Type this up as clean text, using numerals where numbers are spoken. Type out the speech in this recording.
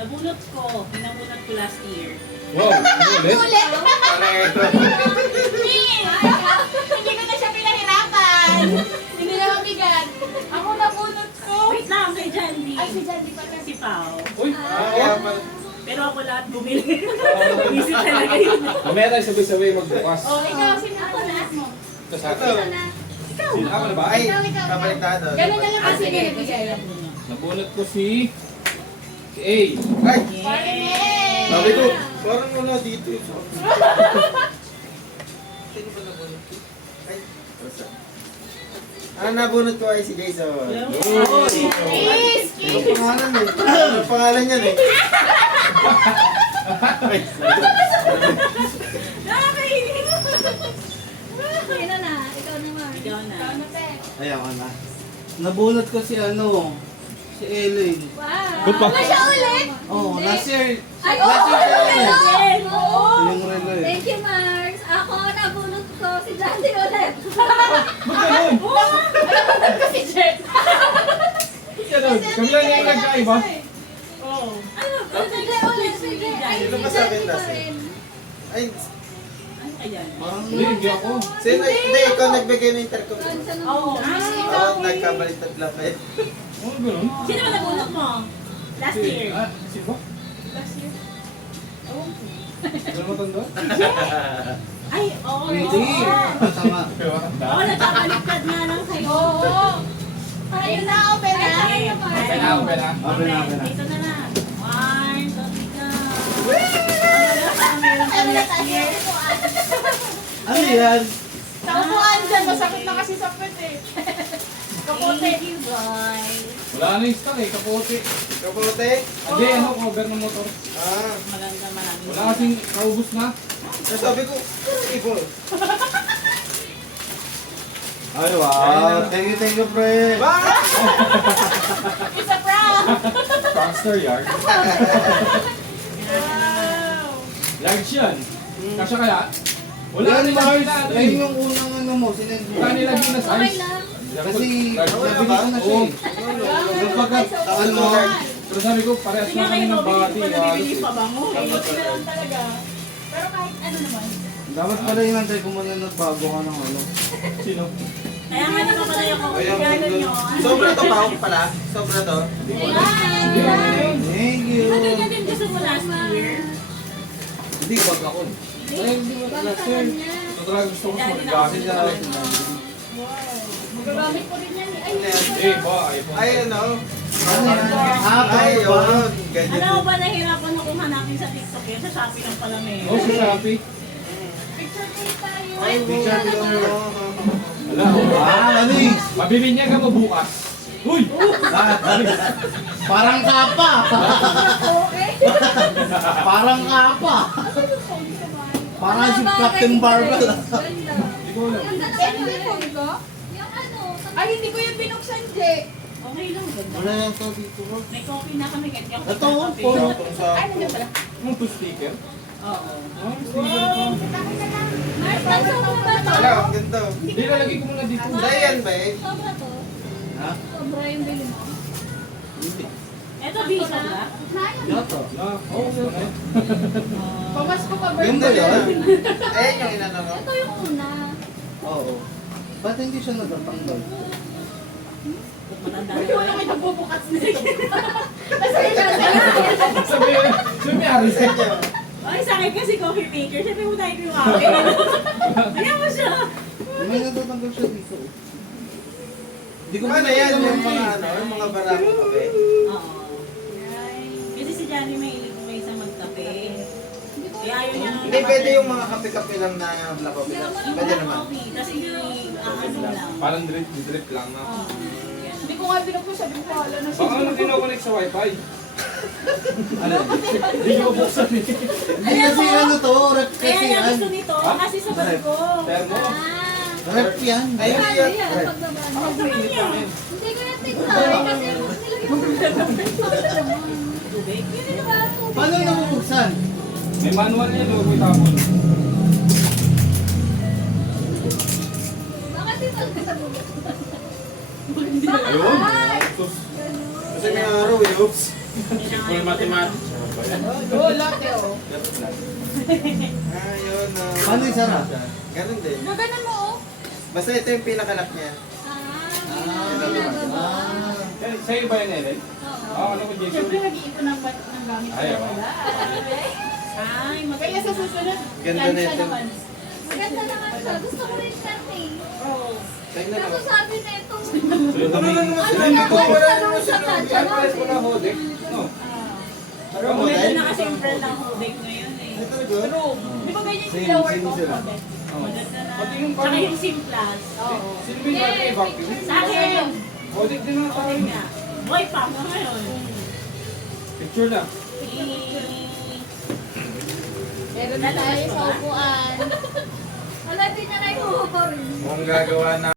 Nabunot ko. Pinabunot ko last year. Wow, ulit? Ulit! Pareho. Hindi ko na siya pinahirapan. Hindi na mabigat. Ako nabunot ko. Wait lang, kay Jandy. Ay, si Jandy pa Si Pao. Uy, Kaya pala. Pero ako lahat bumili. Easy talaga yun. mamaya tayo sabay-sabay magbukas. Oh, ikaw, sino ako na? Ito sa Ito. akin. na. Sino ako na ba? Ay, Ikaw. kabaliktado. Ganun na lang Ah, kasi sige. binibigay. Nabunot ko si A. Ay, Yay! sabi ko, parang wala dito. Sino ba nabunot ko? Ay, basta. Ang nabunot ko ay si Jason. Kiss! Ano pangalan eh? Ano pangalan yan eh? Ay, Nakakainis. Sino na? Ikaw naman. Ikaw na. Ikaw na, te. Ayaw ka na. Nabunot ko si si Ellen. Wow! Good pa. Ano siya ulit? Oh, last year. Ay, Last oo! year siya Ellen. Ellen! Oo! Yung relo eh. Thank you, Mars. Ako, nabunot ko si Jandy ulit. Ba't ganun? Nabunot ko si Jet. Ba't ganun? Kami lang yung nagkaiba. Oo. Ano? Si Jet ulit, si Jet. Ay, Sino si ba sa akin Jandy pa last rin. ay, Ano ayan? Parang Hindi, hindi ako. sino? Hindi, ikaw nagbigay ng intercom. Oo. Oo, nagkabaliktad lang eh. Oh, ganun? Sino ba nabunot mo? Last Si- year. Ah, si ba? Last year. Ano matanda? Ay, oo. Hindi. Tama. Oo, nagkabaliktad nga lang kayo. Oo. Ayun na, open na. Ay, Okay na, okay na. Open na, open na. Dito na na. One, two, three, go. Meron ka last year. Ano yan? Sa upuan dyan, masakit na kasi sa pet eh. Thank you, guys. Wala na yung stock eh, kapote. Kapote? Hindi, ano, cover ng motor. Ah, Maganda maraming. Wala kasing kaubos na. sabi ko, ipol. Ay, wow. Thank you, pre. Bakit? It's a prank! Prankster yard. Wow! Large yan. Kasya kaya? Wala Yan, na Mars. natin. Ayun yung unang ano mo, sinend mo. Wala nilagay na Okay size. lang. Kasi Large na. nabili ko na siya Oo. eh. Yung pagkat, ano, Pero sabi ko, parehas Sige na kayo, kami ng bibili bati. pa na bibili pa bango. Buti na lang talaga. Pero kahit ano naman. dapat pala inantay ko muna nagbago ka ng ano. Sino? Kaya nga naman pala yung Ayan, gano'n nyo. sobra to pa pala. Sobra to. Ayan! Thank you. Ano ganyan din gusto mo last year? Hindi, wag ako. Ay, hindi mo last year. Ito talaga gusto ko mag-gasin na. Magagamit ko rin yan eh. Ay, Eh, ba, iPhone. Ay, ano? Ano yan? Ay, Power bank. yun. Ganyan. Alam mo ba nahirapan akong hanapin sa TikTok yan? Sa Shopee lang pala may. Oh, si Shopee. picture tape tayo. Ay, Picture ko na. Wala. Ano eh? Mabili niya ka mo bukas. Uy! Parang kapa. Okay. Parang kapa. Parang si Captain Barbell. Ganda. Hindi ko alam. Ganda na yung phone ko? Yung ano? Ay, hindi ko yung binuksan, Jake. Okay lang, ganda. Wala yan to dito. May coffee na kami kahit yung Ito, coffee. phone. Ay, nandiyan pala. Yung to sticker? Oo. Oh, sticker ko. Mars, sobra ba to? Wala, ang ganda. Hindi, lalagay ko muna dito. Hindi yan ba eh? Sobra to? Ha? Sobra yung bili mo? Hindi. Eto, bisa ba? Yato. Ah, oh, okay. Pamasko pa Ganda birthday. yun. Eh, yung inano no? Ito yung una. Oo. Ba't hindi siya natatanggal? Matanda Uy, na wala pala. may nagbubukas na rin. Nasa ina Sabi, Aris. Sa inyo. Ay, sa akin kasi coffee maker. Siyempre mo tayo yung akin. Kaya mo siya. May natatanggal siya dito. Hindi ko Ano yan? Yung mga ano? Yung mga barako kape? Oo. Kasi si Johnny may isang magkape. Kaya ayaw niya nang Hindi, pwede yung mga kape-kape lang na black coffee lang. Pwede naman. coffee. Kasi ano lang. Parang drip lang na. Oo. Yan. Hindi ko nga binuksan, sabi ko wala na siya. Baka ano kinoconnect sa wifi? Ano? Hindi ko buksan eh. Hindi kasi ano to, rep Kaya kasi niya yan. gusto nito kasi sa bago. Termo. Rep yan. Ay, Ano yan. yan? Pagbabaan. Ito man yan. Hindi ko na tignan. Kasi nilagyan ko. Tubig. Hindi na ba ito? Paano nabubuksan? May manual yan, huwag mo itapon. Bakit ito? Ayun. Ay! Sus. Kasi may araw eh. Oops. Simple mathematics. Oo, laki oh. Yun. Paano yung sarap? Ganun din. Gaganan mo oh. Basta ito yung pinakalock niya. Sa'yo ba yan, Ellen? Oo, ano ko, Jason? Siyempre nag-iipon ng gamit ko Ayaw. wala. Ay, Kaya sa susunod, Ganda yan na siya ito. naman. Maganda naman siya. Gusto ko rin siya eh. Oo. Tingnan Kaso mo. sabi na ito. Ano lang naman Ano sinabi na, ko? ano Wala na naman sa sinabi. kanya? Ang price ko na hodek. No. Ano mo, Maganda dahil? na kasi yung brand ng Hubeg ngayon eh. Ito talaga? Pero, di ba ganyan yung Same, flower same ko? sila. Maganda na. Pati yung Saka yung Simplas. Oo. Sino ba yung dati evacuate? Sa akin. Hodek din na tayo. Okay nga. Boy pa nga ngayon. Picture lang. Meron na tayo sa upuan. Wala din na na yung Kung gagawa na